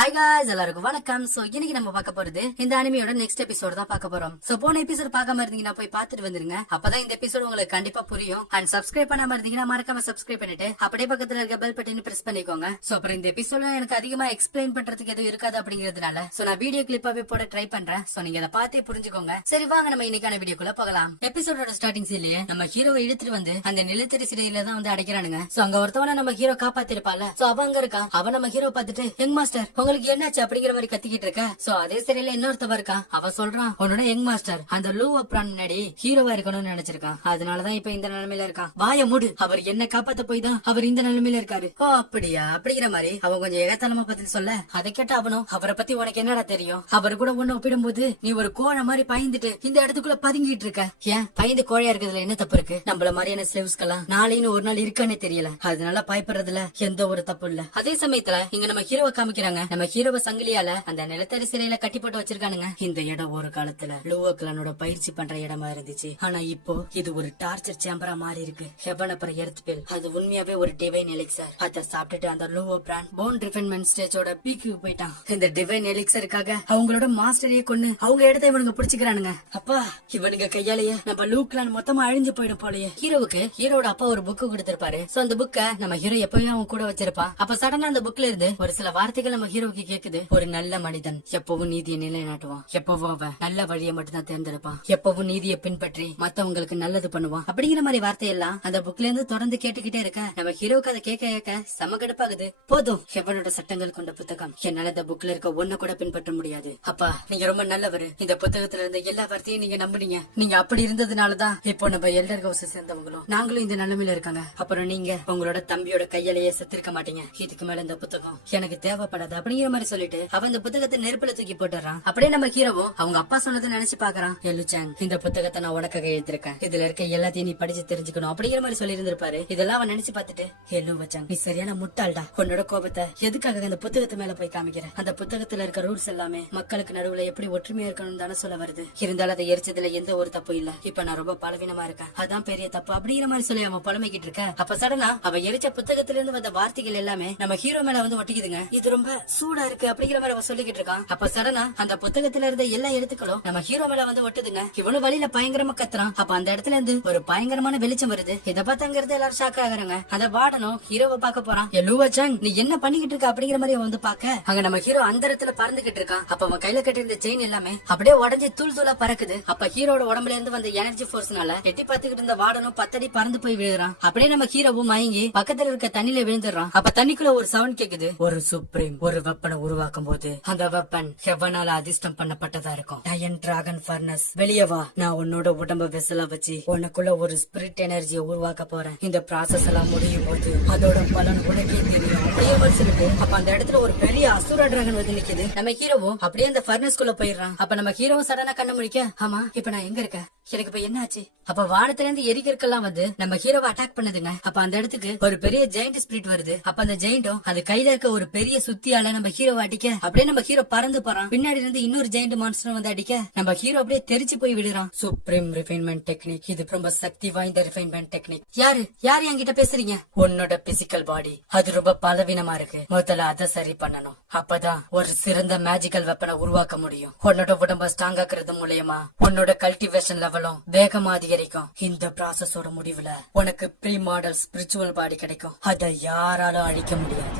Hi guys, எல்லாருக்கும் வணக்கம். So இன்னைக்கு நம்ம பார்க்க போறது இந்த அனிமையோட நெக்ஸ்ட் எபிசோட் தான் பார்க்க போறோம். சோ போன எபிசோட் பார்க்காம இருந்தீங்கன்னா போய் பார்த்துட்டு வந்துருங்க. அப்பதான் இந்த எபிசோட் உங்களுக்கு கண்டிப்பா புரியும். அண்ட் சப்ஸ்கிரைப் பண்ணாம இருந்தீங்கன்னா மறக்காம சப்ஸ்கிரைப் பண்ணிட்டு அப்படியே பக்கத்துல இருக்க பெல் பட்டனை பிரஸ் பண்ணிக்கோங்க. சோ அப்புறம் இந்த எபிசோட்ல எனக்கு அதிகமா எக்ஸ்பிளைன் பண்றதுக்கு எதுவும் இருக்காது அப்படிங்கிறதுனால சோ நான் வீடியோ கிளிப்பாவே போட ட்ரை பண்றேன். சோ நீங்க அதை பார்த்தே புரிஞ்சுக்கோங்க. சரி வாங்க நம்ம இன்னைக்கான வீடியோக்குள்ள போகலாம். எபிசோடோட ஸ்டார்டிங் சீன்லயே நம்ம ஹீரோவை இழுத்துட்டு வந்து அந்த நிலத்தடி சிறையில தான் வந்து அடைக்கிறானுங்க. சோ அங்க ஒருத்தவன நம்ம ஹீரோ காப்பாத்திருப்பால. சோ அவ அங்க இருக்கா. அவன் நம்ம ஹீரோ பார்த்துட்டு யங் மாஸ்டர் உங்களுக்கு என்னாச்சு அப்படிங்கிற மாதிரி கத்திக்கிட்டு இருக்க. சோ அதே சிறையில இன்னொருத்தவ இருக்கான். அவ சொல்றான் உன்னோட யங் மாஸ்டர் அந்த லூ அப்ரான் முன்னாடி ஹீரோவா இருக்கணும்னு நினைச்சிருக்கான். அதனாலதான் இப்ப இந்த நிலைமையில இருக்கான். வாய மூடு, அவர் என்ன காப்பாத்த போய் தான் அவர் இந்த நிலைமையில இருக்காரு. ஓ அப்படியா அப்படிங்கிற மாதிரி அவன் கொஞ்சம் ஏகத்தனமா பத்தி சொல்ல அதை கேட்ட அவனும் அவரை பத்தி உனக்கு என்னடா தெரியும், அவர் கூட ஒண்ணு ஒப்பிடும் போது நீ ஒரு கோழை மாதிரி பயந்துட்டு இந்த இடத்துக்குள்ள பதுங்கிட்டு இருக்க. ஏன் பயந்து கோழையா இருக்கிறதுல என்ன தப்பு இருக்கு? நம்மள மாதிரியான ஸ்லேவ்ஸ்கெல்லாம் நாளைன்னு ஒரு நாள் இருக்கானே தெரியல, அதனால பயப்படுறதுல எந்த ஒரு தப்பு இல்ல. அதே சமயத்துல இங்க நம்ம ஹீரோவை காமிக்கிறாங்க. நம்ம ஹீரோவை சங்கிலியால அந்த நிலத்தடி சிறையில கட்டி போட்டு வச்சிருக்கானுங்க. இந்த இடம் ஒரு காலத்துல லூவக்லனோட பயிற்சி பண்ற இடமா இருந்துச்சு. ஆனா இப்போ இது ஒரு டார்ச்சர் சேம்பரா மாறி இருக்கு. ஹெவன் அப்புறம் எர்த் பில் அது உண்மையாவே ஒரு டிவைன் எலிக்சர். அதை சாப்பிட்டுட்டு அந்த லூவோ பிராண்ட் போன் ரிஃபைன்மெண்ட் ஸ்டேஜோட பீக்கு போயிட்டான். இந்த டிவைன் எலிக்சருக்காக அவங்களோட மாஸ்டரையே கொண்டு அவங்க இடத்த இவனுங்க பிடிச்சுக்கிறானுங்க. அப்பா இவனுங்க கையாலேயே நம்ம லூக்லான் மொத்தமா அழிஞ்சு போயிடும் போலயே. ஹீரோவுக்கு ஹீரோட அப்பா ஒரு புக்கு கொடுத்திருப்பாரு. சோ அந்த புக்க நம்ம ஹீரோ எப்பவும் அவன் கூட வச்சிருப்பான். அப்ப சடனா அந்த புக்ல இருந்து ஒரு சில வார்த்தைகள் நம்ம ஹீரோவுக்கு கேக்குது. ஒரு நல்ல மனிதன் எப்பவும் நீதியை நிலைநாட்டுவான், எப்பவும் அவன் நல்ல வழியை மட்டும் தான் தேர்ந்தெடுப்பான், எப்பவும் நீதியை பின்பற்றி மத்தவங்களுக்கு நல்லது பண்ணுவான் அப்படிங்கிற மாதிரி வார்த்தையெல்லாம் அந்த புக்ல இருந்து தொடர்ந்து கேட்டுக்கிட்டே இருக்க நம்ம ஹீரோவுக்கு அதை கேட்க கேட்க செம கடுப்பாகுது. போதும், எவனோட சட்டங்கள் கொண்ட புத்தகம், என்னால இந்த புக்ல இருக்க ஒண்ணு கூட பின்பற்ற முடியாது. அப்பா நீங்க ரொம்ப நல்லவரு, இந்த புத்தகத்துல இருந்த எல்லா வார்த்தையும் நீங்க நம்புனீங்க. நீங்க அப்படி இருந்ததுனாலதான் இப்போ நம்ம எல்டர் ஹவுஸ் சேர்ந்தவங்களும் நாங்களும் இந்த நிலைமையில இருக்காங்க. அப்புறம் நீங்க உங்களோட தம்பியோட கையிலேயே செத்திருக்க மாட்டீங்க. இதுக்கு மேல இந்த புத்தகம் எனக்கு தேவைப்படாது அப்படிங்கிற மாதிரி சொல்லிட்டு அவன் இந்த புத்தகத்தை நெருப்புல தூக்கி போட்டுறான். அப்படியே நம்ம ஹீரோவும் அவங்க அப்பா சொன்னதை நினைச்சு பாக்குறான். எலுச்சாங் இந்த புத்தகத்தை நான் உனக்காக எழுதிருக்கேன், இதுல இருக்க எல்லாத்தையும் நீ படிச்சு தெரிஞ்சுக்கணும் அப்படிங்கிற மாதிரி சொல்லி இருந்திருப்பாரு. இதெல்லாம் அவன் நினைச்சு பாத்துட்டு எல்லு வச்சாங்க நீ சரியான முட்டாள்டா, உன்னோட கோபத்தை எதுக்காக அந்த புத்தகத்து மேல போய் காமிக்கிற? அந்த புத்தகத்துல இருக்க ரூல்ஸ் எல்லாமே மக்களுக்கு நடுவுல எப்படி ஒற்றுமையா இருக்கணும் தானே சொல்ல வருது. இருந்தாலும் அதை எரிச்சதுல எந்த ஒரு தப்பு இல்ல. இப்ப நான் ரொம்ப பலவீனமா இருக்கேன், அதான் பெரிய தப்பு அப்படிங்கிற மாதிரி சொல்லி அவன் புலமைக்கிட்டு இருக்க. அப்ப சடனா அவ எரிச்ச புத்தகத்துல இருந்து வந்த வார்த்தைகள் எல்லாமே நம்ம ஹீரோ மேல வந்து ஒட்டிக்குதுங்க. இது ரொம்ப சூடா இருக்கு அப்படிங்கிற மாதிரி அவன் சொல்லிக்கிட்டு இருக்கான். அப்ப சடனா அந்த புத்தகத்துல இருந்த எல்லா எழுத்துக்களும் நம்ம ஹீரோ மேல வந்து ஒட்டுதுங்க. இவனு வழியில பயங்கரமா கத்துறான். அப்ப அந்த இடத்துல இருந்து ஒரு பயங்கரமான வெளிச்சம் வருது. இத பார்த்தாங்கிறது எல்லாரும் ஷாக் ஆகுறாங்க. அத வாடனும் ஹீரோவை பார்க்க போறான். லூவச்சாங் நீ என்ன பண்ணிக்கிட்டு இருக்க அப்படிங்கிற மாதிரி அவன் வந்து பாக்க அங்க நம்ம ஹீரோ அந்த இடத்துல பறந்துகிட்டு இருக்கான். அப்ப அவன் கையில கட்டிருந்த செயின் எல்லாமே அப்படியே உடஞ்சி தூள் தூளா பறக்குது. அப்ப ஹீரோட உடம்புல இருந்து வந்த எனர்ஜி போர்ஸ்னால எட்டி பார்த்துக்கிட்டு இருந்த வாடனும் 10 அடி பறந்து போய் விழுறான். அப்படியே நம்ம ஹீரோவும் மயங்கி பக்கத்துல இருக்க தண்ணியில விழுந்துடுறான். அப்ப தண்ணிக்குள்ள ஒரு சவுண்ட் கேக்குது. ஒரு சுப்ரீம் ஒரு வெப்பனை உருவாக்கும் போது அந்த வெப்பன் ஹெவனால அதிர்ஷ்டம் பண்ணப்பட்டதா இருக்கும். டயன் டிராகன் ஃபர்னஸ் வெளியே வா, நான் உன்னோட உடம்ப வெசலா வச்சு உனக்குள்ள ஒரு ஸ்பிரிட் எனர்ஜியை உருவாக்க போறேன். இந்த ப்ராசஸ் எல்லாம் முடியும் போது அதோட பலன் உனக்கே தெரியும் அப்படியே சொல்லிட்டு அப்ப அந்த இடத்துல ஒரு பெரிய அசுர டிராகன் வந்து நிக்குது. நம்ம ஹீரோவும் அப்படியே அந்த ஃபர்னஸ்குள்ள போயிடுறான். அப்ப நம்ம ஹீரோவும் சடனா கண்ண முடிக்க ஆமா இப்ப நான் எங்க இருக்கேன், எனக்கு இப்ப என்ன ஆச்சு? அப்ப வானத்துல இருந்து எரிக்கற்கெல்லாம் வந்து நம்ம ஹீரோவை அட்டாக் பண்ணுதுங்க. அப்ப அந்த இடத்துக்கு ஒரு பெரிய ஜெயிண்ட் ஸ்பிரிட் வருது. அப்ப அந்த ஜெயிண்டும் அது கையில இருக்க ஒரு பெரிய சுத்தியால நம்ம ஹீரோவை அடிக்க அப்படியே நம்ம ஹீரோ பறந்து போறான். பின்னாடி இருந்து இன்னொரு ஜெயிண்ட் மான்ஸ்டர் வந்து அடிக்க நம்ம ஹீரோ அப்படியே தெரிச்சு போய் விடுறான். சுப்ரீம் ரிஃபைன்மெண்ட் டெக்னிக், இது ரொம்ப சக்தி வாய்ந்த ரிஃபைன்மெண்ட் டெக்னிக். யாரு யாரு என்கிட்ட பேசுறீங்க? உன்னோட பிசிக்கல் பாடி அது ரொம்ப பலவீனமா இருக்கு, முதல்ல அதை சரி பண்ணணும். அப்பதான் ஒரு சிறந்த மேஜிக்கல் வெப்பனை உருவாக்க முடியும். உன்னோட உடம்ப ஸ்ட்ராங் ஆக்குறது மூலயமா உன்னோட கல்டிவேஷன் லெவலும் வேகமா அதிகரிக்கும். இந்த ப்ராசஸோட முடிவுல உனக்கு ப்ரீ மாடல் ஸ்பிரிச்சுவல் பாடி கிடைக்கும். அதை யாராலும் அழிக்க முடியாது.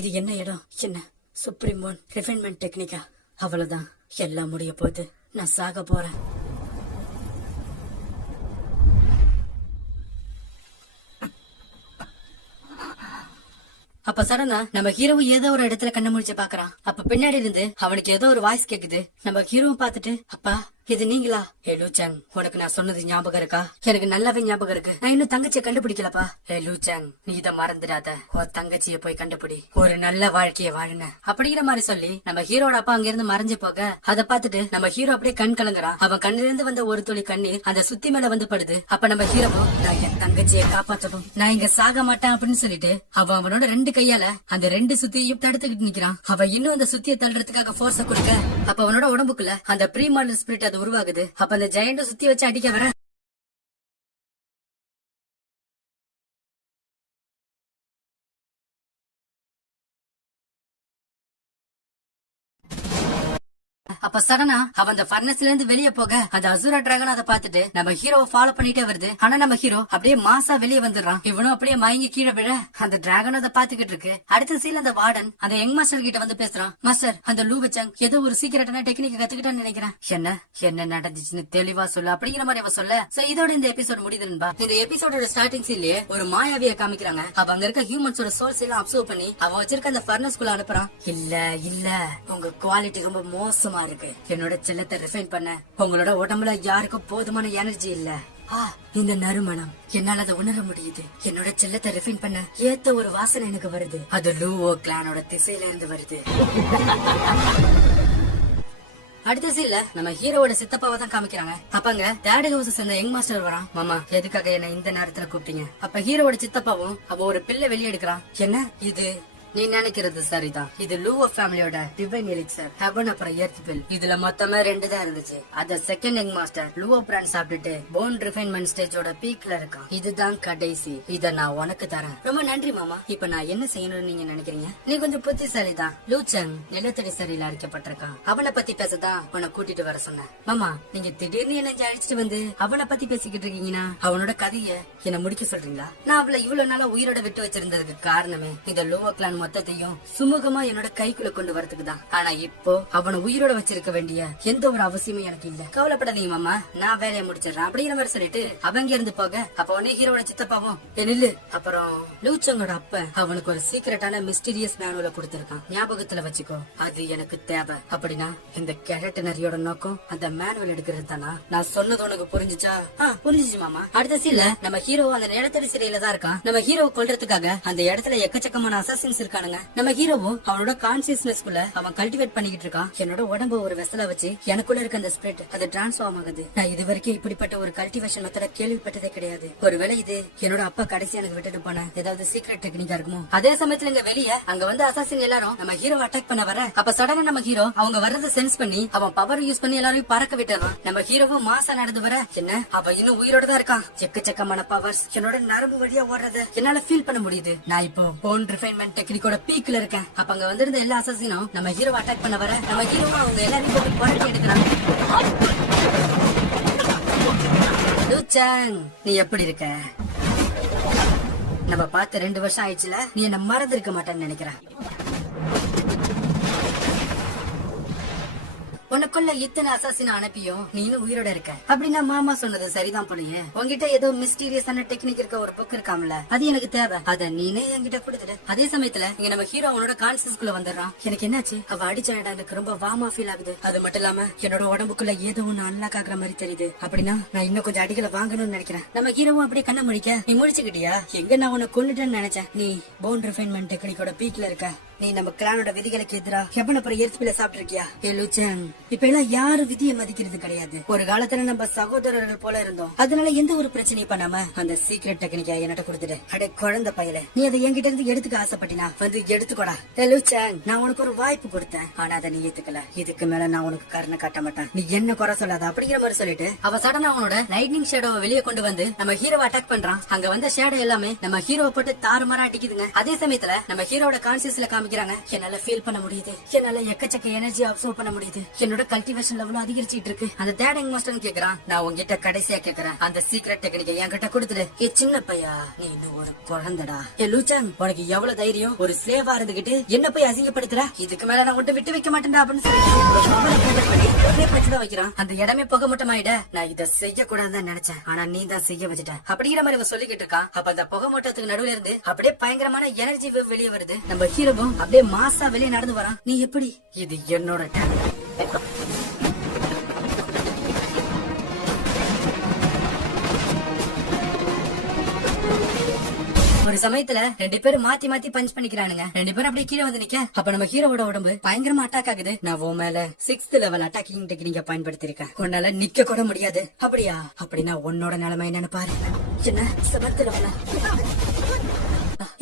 இது என்ன இடம்? என்ன சுப்ரீம் ஒன் ரிஃபைன்மெண்ட் டெக்னிக்கா? அவ்வளவுதான், எல்லாம் முடிய போகுது, நான் சாக போறேன். அப்ப சடனா நம்ம ஹீரோவும் ஏதோ ஒரு இடத்துல கண்ண முடிச்சு பாக்குறான். அப்ப பின்னாடி இருந்து அவனுக்கு ஏதோ ஒரு வாய்ஸ் கேக்குது. நம்ம ஹீரோவும் பாத்துட்டு அப்பா இது நீங்களா? லூச்சாங் உனக்கு நான் சொன்னது ஞாபகம் இருக்கா? எனக்கு நல்லாவே ஞாபகம் இருக்கு, நான் இன்னும் தங்கச்சியை கண்டுபிடிக்கலப்பா. லூச்சாங் நீ இத மறந்துடாத, உன் தங்கச்சிய போய் கண்டுபிடி, ஒரு நல்ல வாழ்க்கைய வாழுங்க அப்படிங்கிற மாதிரி சொல்லி நம்ம ஹீரோட அப்பா அங்க இருந்து மறைஞ்சு போக அதை பார்த்துட்டு நம்ம ஹீரோ அப்படியே கண் கலங்குறான். அவன் கண்ணில இருந்து வந்த ஒரு துளி கண்ணீர் அந்த சுத்தி மேல வந்து படுது. அப்ப நம்ம ஹீரோவும் நான் என் தங்கச்சியை காப்பாற்றணும், நான் இங்க சாக மாட்டேன் அப்படின்னு சொல்லிட்டு அவனோட 2 கையால அந்த 2 சுத்தியையும் தடுத்துக்கிட்டு நிக்கிறான். அவன் இன்னும் அந்த சுத்தியை தள்ளுறதுக்காக போர்ஸ கொடுக்க அப்ப அவனோட உடம்புக்குள்ள அந்த ப்ரீ மாடல் ஸ்பிரிட் அது உருவாகுது. அப்ப அந்த ஜெயண்ட சுத்தி வச்சு அடிக்க வர அப்ப சடனா அவன் அந்த ஃபர்னஸ்ல இருந்து வெளியே போக அந்த அசுரா டிராகன் அதை பார்த்துட்டு நம்ம ஹீரோவை ஃபாலோ பண்ணிட்டே வருது. ஆனா நம்ம ஹீரோ அப்படியே மாசா வெளியே வந்துடுறான். இவனும் அப்படியே மயங்கி கீழே விழ அந்த டிராகன் அதை பாத்துக்கிட்டு இருக்கு. அடுத்த சீல் அந்த வார்டன் அந்த யங் மாஸ்டர் கிட்ட வந்து பேசுறான். மாஸ்டர், அந்த லூ வச்சாங் ஏதோ ஒரு சீக்கிரட்டான டெக்னிக் கத்துக்கிட்டான்னு நினைக்கிறேன். என்ன நடந்துச்சுன்னு தெளிவா சொல்லு அப்படிங்கிற மாதிரி அவன் சொல்ல. சோ இதோட இந்த எபிசோட் முடியுதுன்பா. இந்த எபிசோடோட ஸ்டார்டிங் சீன்லயே ஒரு மாயாவிய காமிக்கிறாங்க. அவ அங்க இருக்க ஹியூமன்ஸோட சோல்ஸ் எல்லாம் அப்சர்வ் பண்ணி அவன் வச்சிருக்க அந்த ஃபர்னஸ்குள்ள அனுப்புறான். இல்ல உங்க குவாலிட்டி ரொம்ப மோசமா இருக்கு. என்னோட செல்லத்தை ரிஃபைன் பண்ண உங்களோட உடம்புல யாருக்கும் போதுமான எனர்ஜி இல்ல. இந்த நறுமணம் என்னால அதை உணர முடியுது. என்னோட செல்லத்தை ரிஃபைன் பண்ண ஏத்த ஒரு வாசனை எனக்கு வருது. அது லூவோ கிளானோட திசையில இருந்து வருது. அடுத்த சீன்ல நம்ம ஹீரோவோட சித்தப்பாவை தான் காமிக்கிறாங்க. அப்பங்க டேட் ஹவுஸ் சேர்ந்த யங் மாஸ்டர் வரான். மாமா, எதுக்காக என்ன இந்த நேரத்துல கூப்பிட்டீங்க? அப்ப ஹீரோவோட சித்தப்பாவும் அவ ஒரு பிள்ளை வெளியே எடுக்கிறான். என்ன இது? நீ நினைக்கிறது சரிதான். இது லூவோ ஃபேமிலியோட டிவைன் எலிக்சர், ஹெவன் அப்புறம் எர்த் பில். இதுல மொத்தமா 2 தான் இருந்துச்சு. அத செகண்ட் யங் மாஸ்டர் லூவோ பிராண்ட் சாப்பிட்டுட்டு போன் ரிஃபைன்மெண்ட் ஸ்டேஜோட பீக்ல இருக்கான். இதுதான் கடைசி. இத நான் உனக்கு தரேன். ரொம்ப நன்றி மாமா. இப்ப நான் என்ன செய்யணும்னு நீங்க நினைக்கிறீங்க? நீ கொஞ்சம் புத்திசாலி தான். லூச்சங் நிலத்தடி சரியில அடிக்கப்பட்டிருக்கான். அவனை பத்தி பேசதான் உன்னை கூட்டிட்டு வர சொன்னேன். மாமா, நீங்க திடீர்னு என்ன அழிச்சிட்டு வந்து அவனை பத்தி பேசிக்கிட்டு இருக்கீங்கன்னா அவனோட கதைய என்ன முடிக்க சொல்றீங்களா? நான் அவளை இவ்வளவு நாளா உயிரோட விட்டு வச்சிருந்ததுக்கு காரணமே இந்த லூவோ கிளான் மொத்தத்தையும் சுமூகமா என்னோட கைக்குள்ள கொண்டு வரதுக்கு தான். ஆனா இப்போ அவனை உயிரோட வச்சிருக்க வேண்டிய எந்த ஒரு அவசியமும் எனக்கு இல்ல. கவலைப்படாதீங்க மாமா, நான் வேலையை முடிச்சிடறேன் அப்படிங்கிற மாதிரி சொல்லிட்டு அவங்க இருந்து போக அப்ப உடனே ஹீரோட சித்தப்பாவும் நில்லு. அப்புறம் லூச்சங்கோட அப்ப அவனுக்கு ஒரு சீக்கிரட்டான மிஸ்டீரியஸ் மேனுவல கொடுத்திருக்கான். ஞாபகத்துல வச்சுக்கோ, அது எனக்கு தேவை. அப்படின்னா இந்த கேரக்டனரியோட நோக்கம் அந்த மேனுவல் எடுக்கிறது தானா? நான் சொன்னது உனக்கு புரிஞ்சுச்சா? புரிஞ்சுச்சு மாமா. அடுத்த சீன்ல நம்ம ஹீரோ அந்த நிலத்தடி சிறையில தான் இருக்கான். நம்ம ஹீரோவை கொல்றதுக்காக அந்த இடத்துல எக்கச்சக்கமான அசாசின்ஸ் இருக்கானுங்க. நம்ம ஹீரோவும் அவனோட கான்சியஸ்னஸ் குள்ள அவன் கல்டிவேட் பண்ணிக்கிட்டு இருக்கான். என்னோட உடம்பு ஒரு வெசல வச்சு எனக்குள்ள இருக்க அந்த ஸ்பிரிட் அது டிரான்ஸ்ஃபார்ம் ஆகுது. நான் இது வரைக்கும் இப்படிப்பட்ட ஒரு கல்டிவேஷன் மெத்தட கேள்விப்பட்டதே கிடையாது. ஒருவேளை இது என்னோட அப்பா கடைசி எனக்கு விட்டுட்டு போன ஏதாவது சீக்ரெட் டெக்னிக்கா இருக்குமோ? அதே சமயத்துல இங்க வெளியே அங்க வந்து அசாசின் எல்லாரும் நம்ம ஹீரோ அட்டாக் பண்ண வர அப்ப சடனா நம்ம ஹீரோ அவங்க வர்றதை சென்ஸ் பண்ணி அவன் பவர் யூஸ் பண்ணி எல்லாரையும் பறக்க விட்டுறான். நம்ம ஹீரோவும் மாசா நடந்து வர என்ன அவ இன்னும் உயிரோட தான் இருக்கான். எக்கச்சக்கமான பவர்ஸ் என்னோட நரம்பு வழியா ஓடுறத என்னால ஃபீல் பண்ண முடியுது. நான் இப்போ போன் ரிஃபைன்மெண்ட் டெக்னிக்கோட பீக்ல இருக்கேன். அப்ப அங்க வந்திருந்த எல்லா அசாசினும் நம்ம ஹீரோ அட்டாக் பண்ண வர நம்ம ஹீரோ அவங்க எல்லாரையும் போட்டு புரட்டி எடுக்கிறாங்க. லூச்சங், நீ எப்படி இருக்க? நம்ம பார்த்த 2 வருஷம் ஆயிடுச்சுல, நீ என்ன மறந்திருக்க மாட்டேன்னு நினைக்கிறேன். உனக்குள்ள இத்தனை அசாசின அனுப்பியும் நீனும் உயிரோட இருக்க அப்படின்னா மாமா சொன்னது சரிதான் போலயே. உங்ககிட்ட ஏதோ மிஸ்டீரியஸான டெக்னிக் இருக்க ஒரு புக் இருக்காமல, அது எனக்கு தேவை. அத நீனே என்கிட்ட கொடுத்துடு. அதே சமயத்துல இங்க நம்ம ஹீரோ அவனோட கான்சியஸ்குள்ள வந்துடுறான். எனக்கு என்னாச்சு? அவ அடிச்ச இடம் எனக்கு ரொம்ப வார்மா ஃபீல் ஆகுது. அது மட்டும் இல்லாம என்னோட உடம்புக்குள்ள ஏதோ ஒண்ணு அன்லாக் ஆகுற மாதிரி தெரியுது. அப்படின்னா நான் இன்னும் கொஞ்சம் அடிகளை வாங்கணும்னு நினைக்கிறேன். நம்ம ஹீரோவும் அப்படியே கண்ண முடிக்க, நீ முடிச்சுக்கிட்டியா? எங்க நான் உன்னை கொண்டுட்டேன்னு நினைச்சேன். நீ போன் ரிஃபைன்மெண்ட் டெக்னிக்கோட பீக்ல இருக்க. நீ நம்ம கிளானோட விதிகளுக்கு எதிரா ஹெவன் அப்புறம் எர்த் பில்ல சாப்பிட்டு இருக்கியா? ஏ லூச்சங், இப்ப எல்லாம் யாரும் விதியை மதிக்கிறது கிடையாது. ஒரு காலத்துல நம்ம சகோதரர்கள் போல இருந்தோம். அதனால எந்த ஒரு பிரச்சனையும் பண்ணாம அந்த சீக்ரெட் டெக்னிக்கா என்கிட்ட கொடுத்துட்டு அடே குழந்தை பையல, நீ அதை என்கிட்ட இருந்து எடுத்துக்க ஆசைப்பட்டினா வந்து எடுத்துக்கோடா. ஏ லூச்சங், நான் உனக்கு ஒரு வாய்ப்பு கொடுத்தேன். ஆனா அதை நீ ஏத்துக்கல. இதுக்கு மேல நான் உனக்கு கருணை காட்ட மாட்டேன். நீ என்ன குறை சொல்லாத அப்படிங்கிற மாதிரி சொல்லிட்டு அவ சடனா அவனோட லைட்னிங் ஷேடோவை வெளியே கொண்டு வந்து நம்ம ஹீரோவை அட்டாக் பண்றான். அங்க வந்த ஷேடோ எல்லாமே நம்ம ஹீரோவை போட்டு தாறுமாறா அடிக்குதுங்க. அதே சமயத்துல நம்ம ஹீரோட கான்சியஸ்ல காமிக்கிறாங்க. என்னால ஃபீல் பண்ண முடியுது. என்னால எக்கச்சக்க எனர்ஜி அப்சர்வ் பண்ண முடியுது. என்னோட கல்டிவேஷன் லெவல் அதிகரிச்சிட்டு இருக்கு. அந்த தேடிங் மாஸ்டர் கேக்குறான். நான் உங்ககிட்ட கடைசியா கேக்குறேன், அந்த சீக்ரெட் டெக்னிக்கை என்கிட்ட கொடுத்துடு. ஏ சின்ன பையா, நீ இன்னும் ஒரு குழந்தைடா. ஏ லூச்சங், உனக்கு எவ்வளவு தைரியம்? ஒரு ஸ்லேவா இருந்துகிட்டு என்ன போய் அசிங்கப்படுத்துற? இதுக்கு மேல நான் உன்ட்ட விட்டு வைக்க மாட்டேன்டா அப்படின்னு சொல்லி வைக்கிறான். அந்த இடமே புகை மூட்டமாயிட. நான் இதை செய்ய கூடாதுன்னு நினைச்சேன், ஆனா நீ தான் செய்ய வச்சுட்ட அப்படிங்கிற மாதிரி இவன் சொல்லிக்கிட்டு இருக்கான். அப்ப அந்த புகை மூட்டத்துக்கு நடுவுல இருந்து அப்படியே பயங்கரமான எனர்ஜி வெளியே வருது. நம்ம ஹீரோவும் அப்படியே மாசா வெளியே நடந்து வரான். நீ எப்படி? இது என்னோட ஒரு சமயத்துல 2 பேரும் மாத்தி மாத்தி பஞ்ச் பண்ணிக்கிறானுங்க. 2 பேரும் அப்படியே கீழே வந்து நிக்க. அப்ப நம்ம ஹீரோவோட உடம்பு பயங்கரமா அட்டாக் ஆகுது. நான் உன் மேல 6th லெவல் அட்டாக்கிங் டெக்னிக்க பயன்படுத்திருக்கேன். உன்னால நிக்க கூட முடியாது. அப்படியா? அப்படின்னா உன்னோட நிலைமை என்னன்னு பாரு. என்ன 7th லெவலா?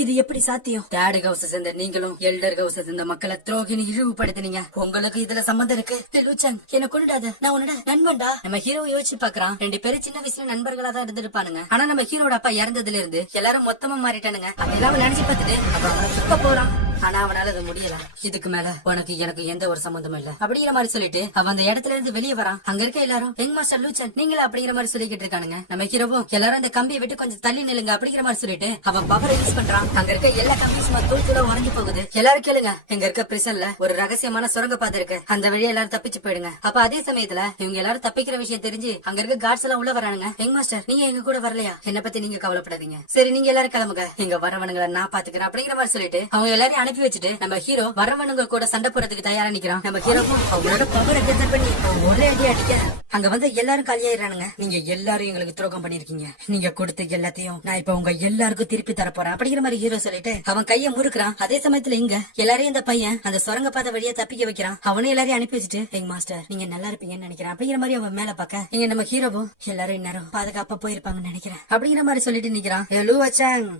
இது எப்படி சாத்தியம்? தேர்ட் ஹவுஸ் சேர்ந்த நீங்களும் எல்டர் ஹவுஸ் சேர்ந்த மக்களை துரோகினி இழிவுபடுத்தினீங்க. உங்களுக்கு இதுல சம்பந்தம் இருக்கு. லூச்சங், என்ன கொண்டுடாத, நான் உன்னோட நண்பன்டா. நம்ம ஹீரோ யோசிச்சு பாக்குறான். 2 பேரும் சின்ன வயசுல நண்பர்களா தான் இருந்திருப்பானுங்க. ஆனா நம்ம ஹீரோட அப்பா இறந்ததுல இருந்து எல்லாரும் மொத்தமா மாறிட்டானுங்க. அதெல்லாம் நினைச்சு பார்த்துட்டு அப்ப அவனை சுத்த போறான். ஆனா அவனால அது முடியல. இதுக்கு மேல உனக்கு எனக்கு எந்த ஒரு சம்பந்தமும் இல்ல அப்படிங்கிற மாதிரி சொல்லிட்டு அவன் அந்த இடத்துல இருந்து வெளியே வரான். அங்க இருக்க எல்லாரும் யங் மாஸ்டர் லூச்சன் நீங்களா அப்படிங்கிற மாதிரி சொல்லிக்கிட்டு இருக்கானுங்க. நம்ம ஹீரோவும் எல்லாரும் அந்த கம்பியை விட்டு கொஞ்சம் தள்ளி நில்லுங்க அப்படிங்கிற மாதிரி சொல்லிட்டு அவன் பவர் யூஸ் பண்றான். அங்க இருக்க எல்லா கம்பியும் தூள் தூளா உறைஞ்சு போகுது. எல்லாரும் கேளுங்க, எங்க இருக்க பிரிசன்ல ஒரு ரகசியமான சுரங்க பாதை இருக்கு, அந்த வழியா எல்லாரும் தப்பிச்சு போயிடுங்க. அப்ப அதே சமயத்துல இவங்க எல்லாரும் தப்பிக்கிற விஷயம் தெரிஞ்சு அங்க இருக்க கார்ட்ஸ் எல்லாம் உள்ள வரானுங்க. யங் மாஸ்டர் நீங்க எங்க கூட வரலையா, என்ன பத்தி நீங்க கவலைப்படாதீங்க, சரி நீங்க எல்லாரும் கிளம்புங்க, எங்க வரவனுங்களை நான் பாத்துக்கிறேன் அப்படிங்கிற மாதிரி சொல்லிட்டு அவங்க எல்லாரையும் அனுப்பி வச்சுட்டு நம்ம ஹீரோ வரவனுங்க கூட சண்டை போறதுக்கு தயாரா நிக்கிறான். நம்ம ஹீரோவும் அவங்களோட பவரை கெட்டர் பண்ணி ஒரே அடி அடிக்க அங்க வந்து எல்லாரும் காலியாயிரானுங்க. நீங்க எல்லாரும் எங்களுக்கு துரோகம் பண்ணிருக்கீங்க, நீங்க கொடுத்த எல்லாத்தையும் நான் இப்ப உங்க எல்லாருக்கும் திருப்பி தர போறேன் அப்படிங்கிற மாதிரி ஹீரோ சொல்லிட்டு அவன் கைய முறுக்குறான். அதே சமயத்துல இங்க எல்லாரையும் இந்த பையன் அந்த சுரங்க பாதை வழியா தப்பிக்க வைக்கிறான். அவனே எல்லாரையும் அனுப்பி வச்சுட்டு எங்க மாஸ்டர் நீங்க நல்லா இருப்பீங்கன்னு நினைக்கிறேன் அப்படிங்கிற மாதிரி அவன் மேல பாக்க இங்க நம்ம ஹீரோவும் எல்லாரும் இந்நேரம் பாதுகாப்பா போயிருப்பாங்கன்னு நினைக்கிறேன் அப்படிங்கிற மாதிரி சொல்லிட்டு நிக்கிறான்.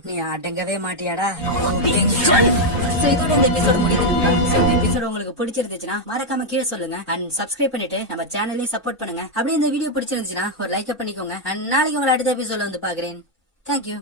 நீ அடங்கவே மாட்டியாடா. இதோட இந்த எபிசோட முடியுது. இந்த எபிசோட உங்களுக்கு பிடிச்சிருந்துச்சுன்னா மறக்காம கீழே சொல்லுங்க அண்ட் சப்ஸ்கிரைப் பண்ணிட்டு நம்ம சேனலையும் சப்போர்ட் பண்ணுங்க. அப்படியே இந்த வீடியோ பிடிச்சிருந்துச்சுன்னா ஒரு லைக் பண்ணிக்கோங்க. அண்ட் நாளைக்கு உங்களை அடுத்த எபிசோட வந்து பாக்குறேன். தேங்க்யூ.